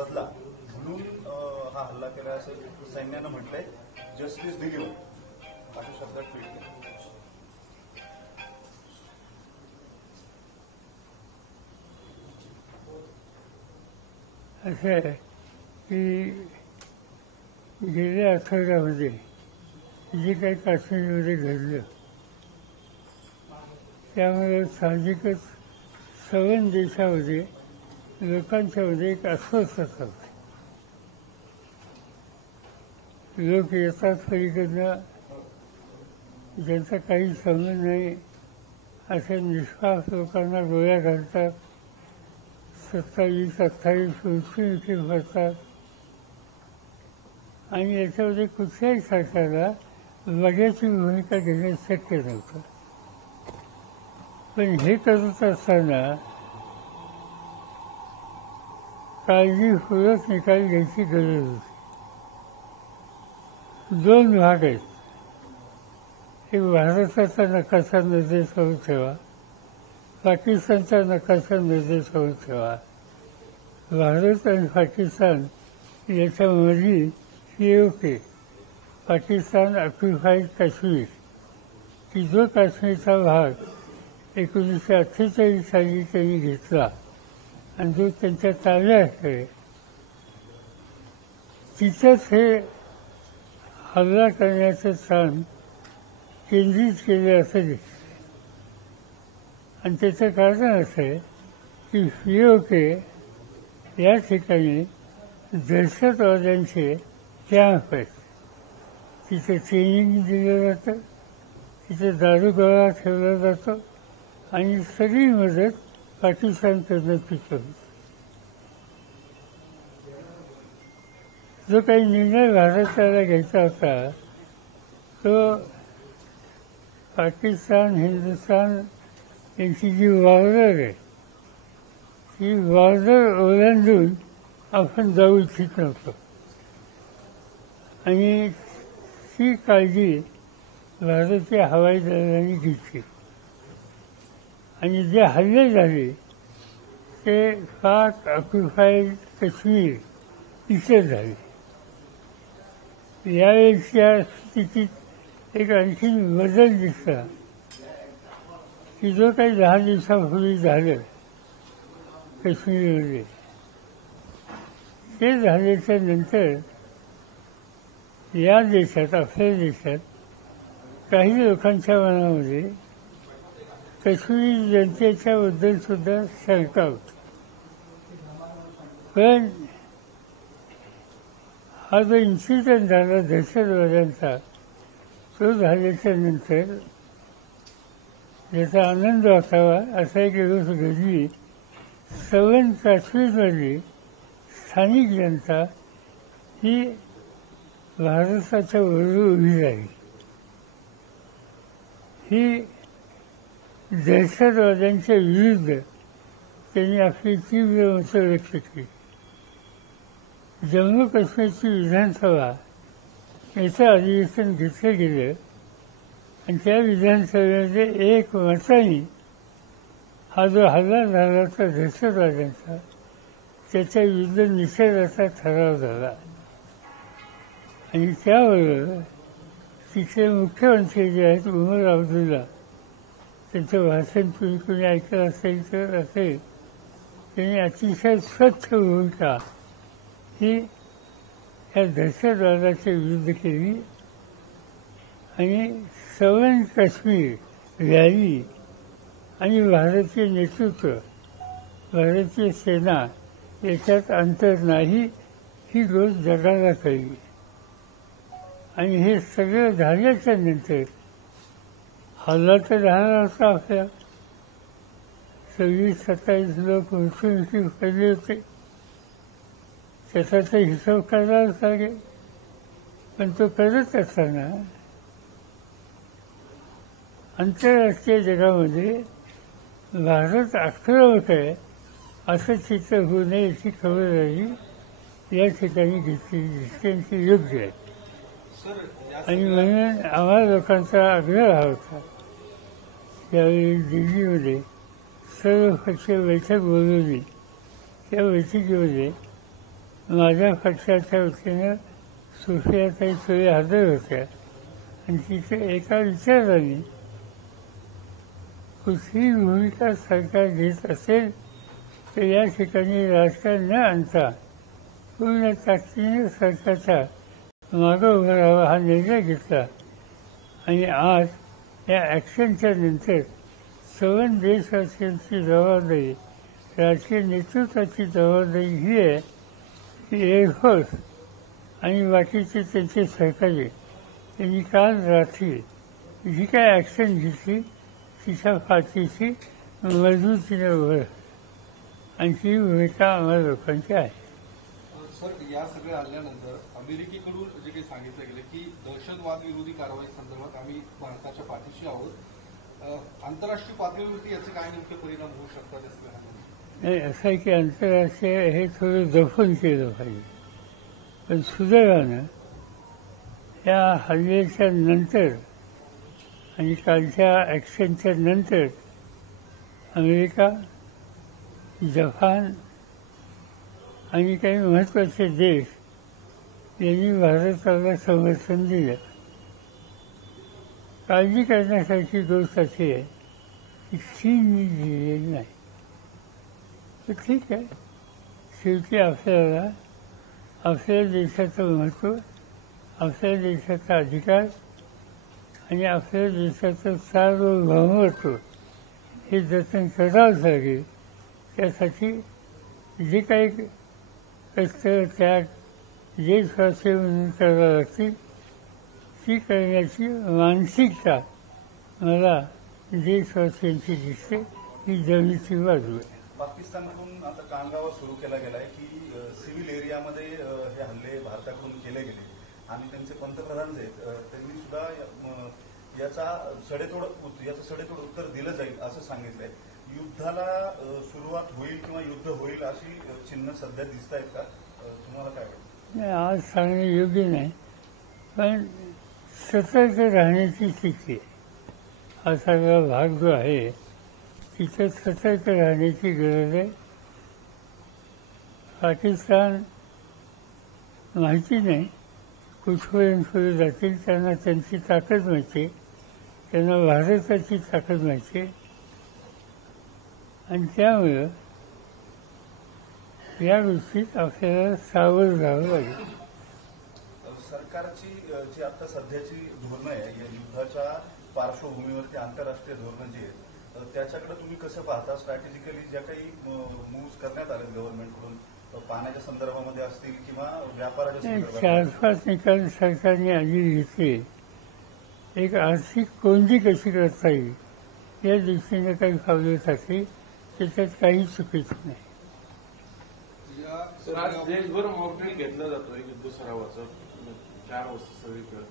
बदला म्हणून हा हल्ला केला असं सैन्यानं म्हटलंय. जस्टिस दिली अशा शब्दात ट्विट केलं. असं आहे की गेल्या आठवड्यामध्ये जे काही काश्मीरमध्ये घडलं त्यामुळे साहजिकच सगळ्या देशामध्ये लोकांच्यामध्ये एक अस्वस्थता होती. लोक येतात पलीकडनं ज्यांचा काही संबंध नाही अशा निष्पाप लोकांना गोळ्या घालतात. 27-28 मृत्युमुखी होतात आणि याच्यामध्ये कुठल्याही सरकारला वगळ्याची भूमिका घेणं शक्य नव्हतं. पण हे करत असताना काळजीपूर्वक निकाल घ्यायची गरज होती. 2 भाग आहेत. एक भारताचा नकाशा निर्देशावर ठेवा, पाकिस्तानचा नकाशा निर्देशावर ठेवा. भारत आणि पाकिस्तान याच्यामध्ये POK पाकिस्तान ऑक्युपाईड काश्मीर की जो काश्मीरचा भाग 1948 साली त्यांनी घेतला आणि जो त्यांच्या ताब्यात आहे तिथंच हे हल्ला करण्याचं स्थान केंद्रित केले असं दिसतं. आणि त्याचं कारण असं आहे की POK या ठिकाणी दहशतवाद्यांचे कॅम्प आहेत. तिथे ट्रेनिंग दिलं जातं, तिथे दारूगोळा ठेवला जातो आणि सगळी मदत पाकिस्तानकडनं पिकवली. जो काही निर्णय भारताला घ्यायचा होता तो पाकिस्तान हिंदुस्थान यांची जी बॉर्डर आहे ती बॉर्डर ओलांडून आपण जाऊ इच्छित नव्हतो आणि ती काळजी भारतीय हवाई दलाने घेतली. आणि जे हल्ले झाले ते पाक ऑक्युपाईड काश्मीर इथे झाले. यावेळेच्या स्थितीत एक आणखी बदल दिसला की जो काही 10 दिवसापूर्वी झालं काश्मीरमध्ये ते झाल्याच्या नंतर या देशात आपल्या देशात काही लोकांच्या मनामध्ये काश्मीरी जनतेच्या बद्दल सुद्धा शंका होती. पण हा जो इन्सिडेंट झाला दहशतवाद्यांचा तो झाल्याच्या नंतर ज्याचा आनंद असावा असा एक गोष्ट घडली. सवन काश्मीरमध्ये स्थानिक जनता ही भारताच्या बरोबर उभी राहिली. ही दहशतवाद्यांच्या विरुद्ध त्यांनी आपली तीव्र मतं व्यक्त केली. जम्मू काश्मीरची विधानसभा याचं अधिवेशन घेतलं गेलं आणि त्या विधानसभेमध्ये एक मताने हा जो हल्ला झाला होता दहशतवाद्यांचा त्याच्या विरुद्ध निषेधाचा ठराव झाला. आणि त्याबरोबर तिथले मुख्यमंत्री जे आहेत उमर अब्दुल्ला त्यांचं भाषण तुम्ही कोणी ऐकलं असेल तर असेल त्यांनी अतिशय स्वच्छ भूमिका ही या दहशतवादाच्या विरुद्ध केली. आणि सवन काश्मीर रॅली आणि भारतीय नेतृत्व भारतीय सेना याच्यात अंतर नाही ही गोष्ट जगाला कळली. आणि हे सगळं झाल्याच्या नंतर हल्ला तर झाला होता आपल्या 26-27 लोक मृत्युमुखी पडले होते त्याचा तर हिशोब करावाच लागेल. पण तो करत असताना आंतरराष्ट्रीय जगामध्ये भारत आक्रमक आहे असं चित्र होऊ नये याची खबरदारी या ठिकाणी घेतली दिसते योग्य आहे. आणि म्हणून आम्हा लोकांचा आग्रह होता त्यावेळी दिल्लीमध्ये सर्वपक्षीय बैठक बोलवली. त्या बैठकीमध्ये माझ्या पक्षाच्या वतीनं सुप्रियाताई सुळे हजर होत्या आणि तिथे एका विचाराने कुठलीही भूमिका सरकार घेत असेल तर या ठिकाणी राजकारण न आणता पूर्ण ताकदीने सरकारचा मागं उभं राहावा हा निर्णय घेतला आणि आज या ॲक्शनच्या नंतर सर्व देशवासियांची जबाबदारी राजकीय नेतृत्वाची जबाबदारी ही आहे की एअरफोर्स आणि बाकीचे त्यांचे सहकारी त्यांनी काल रात्री जी काय ॲक्शन घेतली तिच्या पाठीशी मजबूतीने उभं आणि ही भूमिका आम्हाला लोकांची आहे. सर, या सगळ्या आल्यानंतर अमेरिकेकडून जे काही सांगितलं गेलं की दहशतवाद विरोधी कारवाई संदर्भात आम्ही भारताच्या पाठीशी आहोत, आंतरराष्ट्रीय पातळीवरती याचे काय नेमके परिणाम होऊ शकतात असं काय? नाही, असं आहे की आंतरराष्ट्रीय हे थोडं जपून केलं पाहिजे, पण सुदैवानं या हल्ल्याच्या नंतर आणि कालच्या ॲक्शनच्या नंतर अमेरिका, जपान आणि काही महत्त्वाचे देश यांनी भारताला समर्थन दिलं. काळजी करण्यासारखी गोष्ट अशी आहे की चीननी दिलेली नाही. तर ठीक आहे, शेवटी आपल्याला आपल्या देशाचं महत्त्व, आपल्या देशाचा अधिकार आणि आपल्या देशाचं सार्वभौमत्व हे जतन करावंच लागेल. त्यासाठी जे काही कष्ट, त्याग देशवासी म्हणून करावं लागतील ती करण्याची मानसिकता मला देशवासियांची दिसते. ही जमीची बाजू आहे. पाकिस्तानकडून आता कांगावा सुरू केला गेलाय की सिव्हिल एरियामध्ये हे हल्ले भारताकडून केले गेले आणि त्यांचे पंतप्रधान जे आहेत त्यांनी सुद्धा याचं सडेतोड उत्तर दिलं जाईल असं सांगितलंय. युद्धाला सुरुवात होईल किंवा युद्ध होईल अशी चिन्ह सध्या दिसत आहेत का? तुम्हाला काय वाटतं? नाही, आज सांगणे योग्य नाही, पण सतर्क राहण्याची स्थिती आहे. हा सगळा भाग जो आहे तिथं सतर्क राहण्याची गरज आहे. पाकिस्तान माहिती नाही कुठपर्यंत पुढे जातील. त्यांना त्यांची ताकद माहिती, त्यांना भारताची ताकद माहिती आणि त्यामुळं या गोष्टीत आपल्याला सावध राहावं लागेल. सरकारची जी आता सध्याची धोरणं आहे या युद्धाच्या पार्श्वभूमीवरती आंतरराष्ट्रीय धोरणं जी आहेत त्याच्याकडे तुम्ही कसं पाहता? स्ट्रॅटेजिकली ज्या काही मूव्ज करण्यात आले गव्हर्नमेंटकडून पाण्याच्या संदर्भामध्ये असतील किंवा व्यापाराच्या संदर्भात 4-5 निकाल सरकारने आधी घेतले. एक आर्थिक कोंडी कशी करता येईल या दृष्टीने काही पावलं टाकली, त्याच्यात काही चुकीचं नाही. सर, आज देशभर मॉकड्रिल घेतला जातो युद्ध सरावाचा 4 वाजता सगळीकडे.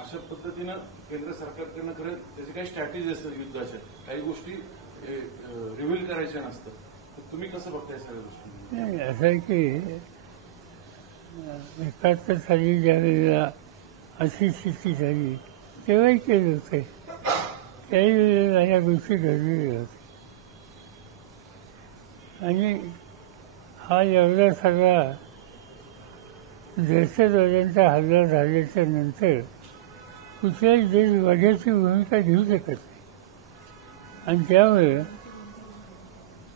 अशा पद्धतीनं केंद्र सरकारकडनं खरं त्याची काही स्ट्रॅटेजी असतात युद्धाच्या, काही गोष्टी रिव्हील करायच्या नसतात. तुम्ही कसं बघताय सगळ्या गोष्टी? नाही, असं आहे की 71 साली ज्यावेळेला अशी स्थिती झाली तेव्हाही केलं होतं. त्याही वेळेला या गोष्टी घडलेल्या होत्या आणि हा एवढा सगळा दहशतवाद्यांचा हल्ला झाल्याच्या नंतर कुठल्याही देश वड्याची भूमिका घेऊ शकत नाही आणि त्यामुळे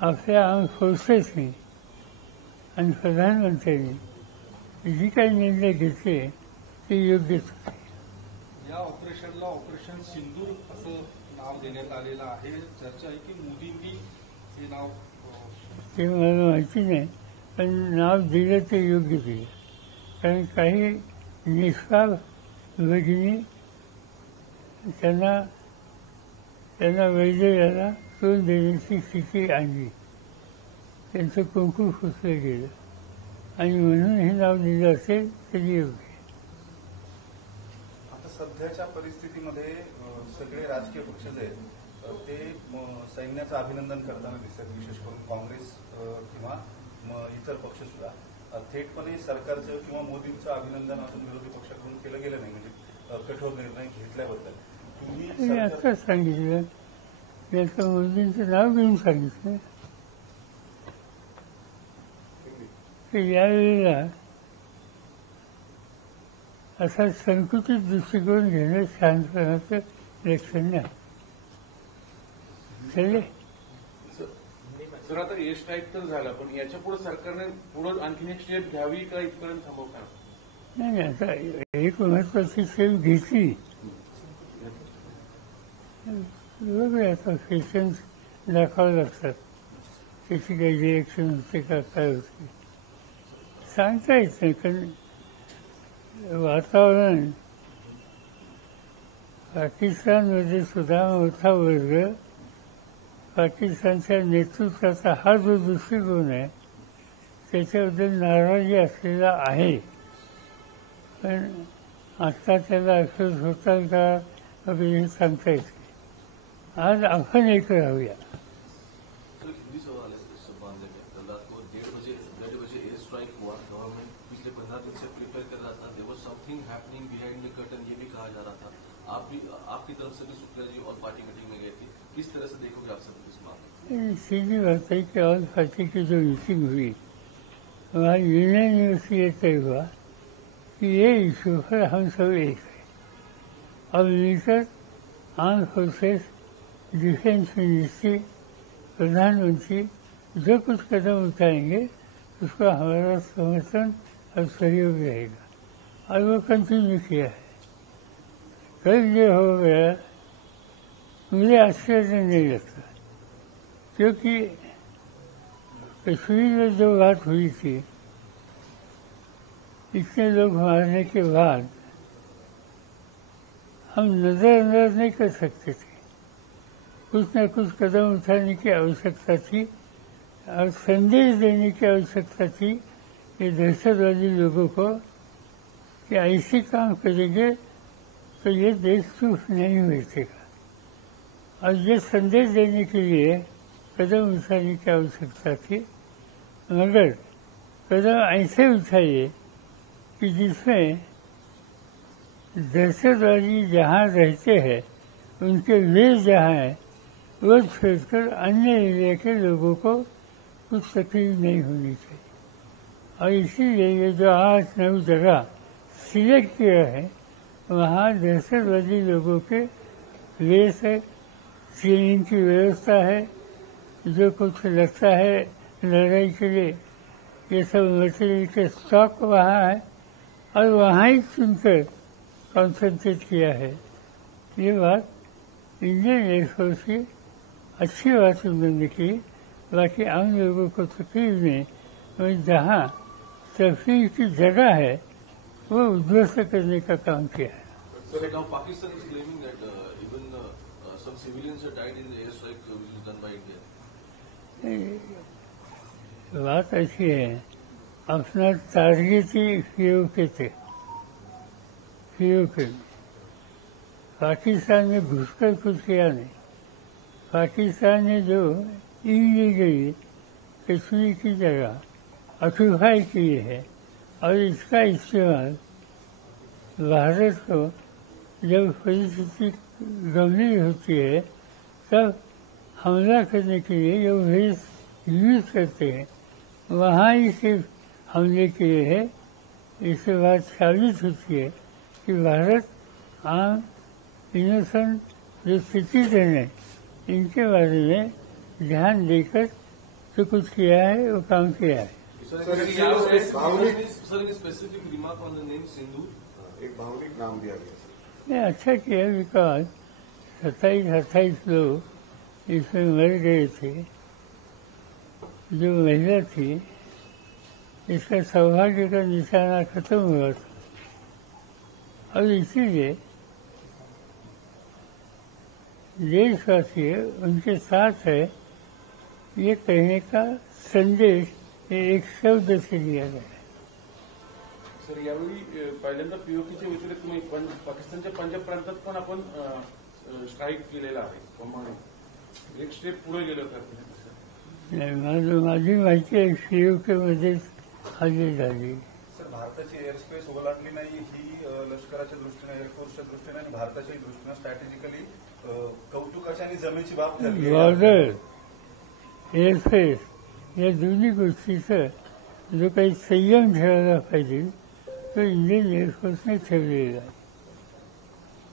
आपल्या आर्म फोर्सेसनी आणि प्रधानमंत्र्यांनी जी काही निर्णय घेतले ते योग्यच होते. या ऑपरेशनला ऑपरेशन सिंदूर असं नाव देण्यात आलेलं आहे. चर्चा आहे की मोदींनी हे नाव ते मला माहिती नाही, पण नाव दिलं ते योग्य दिलं. कारण काही निष्पाप भगिनी त्यांना वैद्यकाला तोंड देण्याची स्थिती आणली. त्यांचं कुंकू फुसलं गेलं आणि म्हणून हे नाव दिलं असेल तरी योग्य. आता सध्याच्या परिस्थितीमध्ये सगळे राजकीय पक्ष जे आहेत ते सैन्याचं अभिनंदन करताना दिसतात, विशेष करून काँग्रेस किंवा इतर पक्ष सुद्धा थेटपणे सरकारचं किंवा मोदींचं अभिनंदन अजून विरोधी पक्षाकडून केलं गेलं नाही, म्हणजे कठोर निर्णय घेतल्याबद्दल. मी आत्ताच सांगितलं, याचं मोदींचं नाव घेऊन सांगितलं. की यावेळेला असा संकुचित दृष्टिकोन घेणं शहाणपणाचं लक्षण नाही. कळले? सर आता एअर स्ट्राईक तर झाला, पण याच्या पुढे सरकारने पुढे आणखीन एक स्टेप घ्यावी का इथपर्यंत थांबवणार? नाही आता एक महत्वाची स्टेप घेतली. वेगळे आता पेशन्स दाखवावे लागतात. त्याची काही रिएक्शन होते का काय होते सांगता येत नाही. कारण वातावरण पाकिस्तानमध्ये सुद्धा मोठा वर्ग पाकिस्तानच्या नेतृत्वाचा हा जो दृष्टिकोन आहे त्याच्याबद्दल नाराजी असलेला आहे. पण आता त्याला अक्षर होतात का वगैरे हे सांगता येत नाही. आज आपण एक राहूया. सर हिंदी सवाल है इस मामले में. कल रात को 1:30 बजे एयर स्ट्राइक हुआ. गवर्नमेंट पिछले 15 दिन से प्रिपेयर कर रहा था. देयर वाज something happening behind the curtain, ये भी कहा जा रहा था. आप भी आपकी तरफ से भी शुक्ला जी और पार्टी मीटिंग में गए थे. किस तरह से देखोगे आप सब इस मामले? सीधी बात है कि ऑल पार्टी की जो मीटिंग हुई वहाँ यूनानिमसली ये तय हुआ कि ये इशू पर हम सब एक है और मिलकर आर्म फोर्सेस, डिफेंस मिनिस्ट्री, प्रधानमंत्री जो कुछ कदम उठाएंगे उसको हमारा समर्थन और सहयोग रहेगा और वो कंटिन्यू किया है. कल जो हो गया मुझे आश्चर्य नहीं लगता क्योंकि कश्मीर में जो बात हुई थी इतने लोग मारने के बाद हम नजरअंदाज नहीं कर सकते थे. कुछ न कुछ कदम उठाने की आवश्यकता थी और संदेश देने की आवश्यकता थी ये दहशतवादी लोगों को कि ऐसे काम करेंगे तो ये देश चुप नहीं बैठेगा. और ये संदेश देने के लिए कदम उठाने की आवश्यकता थी. मगर कदम ऐसे उठाइए कि जिसमें दहशतवादी जहाँ रहते हैं उनके बेस जहाँ है वो छोड़कर अन्य एरिया के लोगों को कुछ तकलीफ नहीं होनी चाहिए. और इसीलिए ये जो 8-9 जगह सिलेक्ट किया है वहाँ दहशतवादी लोगों के बेस है, ट्रेनिंग की व्यवस्था है, जो कुछ लगता है लड़ाई के लिए ये सब मटेरियल के स्टॉक वहाँ है और वहाँ ही चुनकर कॉन्सेंट्रेट किया है. ये बात इंडियन एयरफोर्स की अच्छी बात उन्होंने की. बाकी आम लोगों को तकलीफ नहीं. और जहाँ तफरीह की जगह है वो उद्ध्वस्त करने का काम किया है. So now Pakistan is claiming that even some civilians have died in the airstrike which was done by India. बात ऐसी है अपना टारगेट ही पीओके थे. पीओके पाकिस्तान में घुसकर कुछ किया नहीं. पाकिस्तान ने जो इलीगली कश्मीर की जगह ऑक्यूपाई की है और इसका इस्तेमाल भारत को जब परिस्थिति गंभीर होती है तब हमला करने के लिए जो वेस यूज करते हैं वहाँ ही सिर्फ हमले किए हैं. इससे बात साबित होती है कि भारत आम इनोसेंट जो सिटीजन है इनके बारे में ध्यान देकर जो कुछ किया है वो काम किया है. Sir, specific remark on the name Sindhu. एक भावनिक नाम दिया गया. ने अच्छा किया बिकॉज 27-28 लोग इसमें मर गए थे. जो महिला थी इसका सौभाग्य का निशाना खत्म हुआ था और इसीलिए देशवासी उनके साथ है ये कहने का संदेश एक शब्द से दिया गया है. सर यावेळी पहिल्यांदा पीओकेच्या व्यतिरिक्त पाकिस्तानच्या पंजाब प्रांतात पण आपण स्ट्राईक केलेला आहे म्हणून एक स्टेप पुढे गेलं तर माझी माहिती आहे पीओके मध्येच हल्ले झाली. सर भारताची एअर स्पेस ओलांडली नाही ही लष्कराच्या दृष्टीने एअरफोर्सच्या दृष्टीने आणि भारताच्याही दृष्टीने स्ट्रॅटेजिकली कौतुकाची आणि जमेची बाब ठरली. बॉर्डर एअरफेस या दोन्ही गोष्टीचं जो काही संयम ठेवायला पाहिजे तो इंडियन एअरफोर्सने ठेवलेला आहे.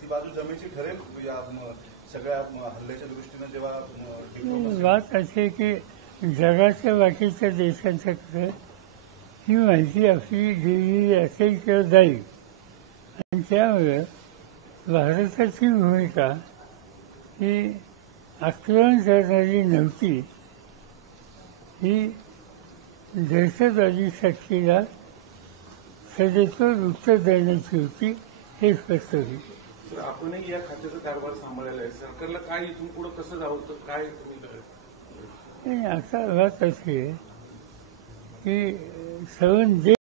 ती बाजू जमेची ठरेल या सगळ्या हल्ल्याच्या दृष्टीनं जेव्हा diplomacy- बात अशी आहे की जगाच्या बाकीच्या देशांच्याकडे ही माहिती आपली दिलेली असेल किंवा जाईल आणि त्यामुळे भारताची भूमिका ही आक्रमण करणारी नव्हती, ही दहशतवादी शक्तीला सदैव उत्तर देण्याची होती हे स्पष्ट होईल. तर आपणही या खात्याचा कारभार सांभाळलेला आहे. सरकारला काय इथून पुढे कसं जावं तर काय तुम्ही आणि आता बात अशी आहे की 7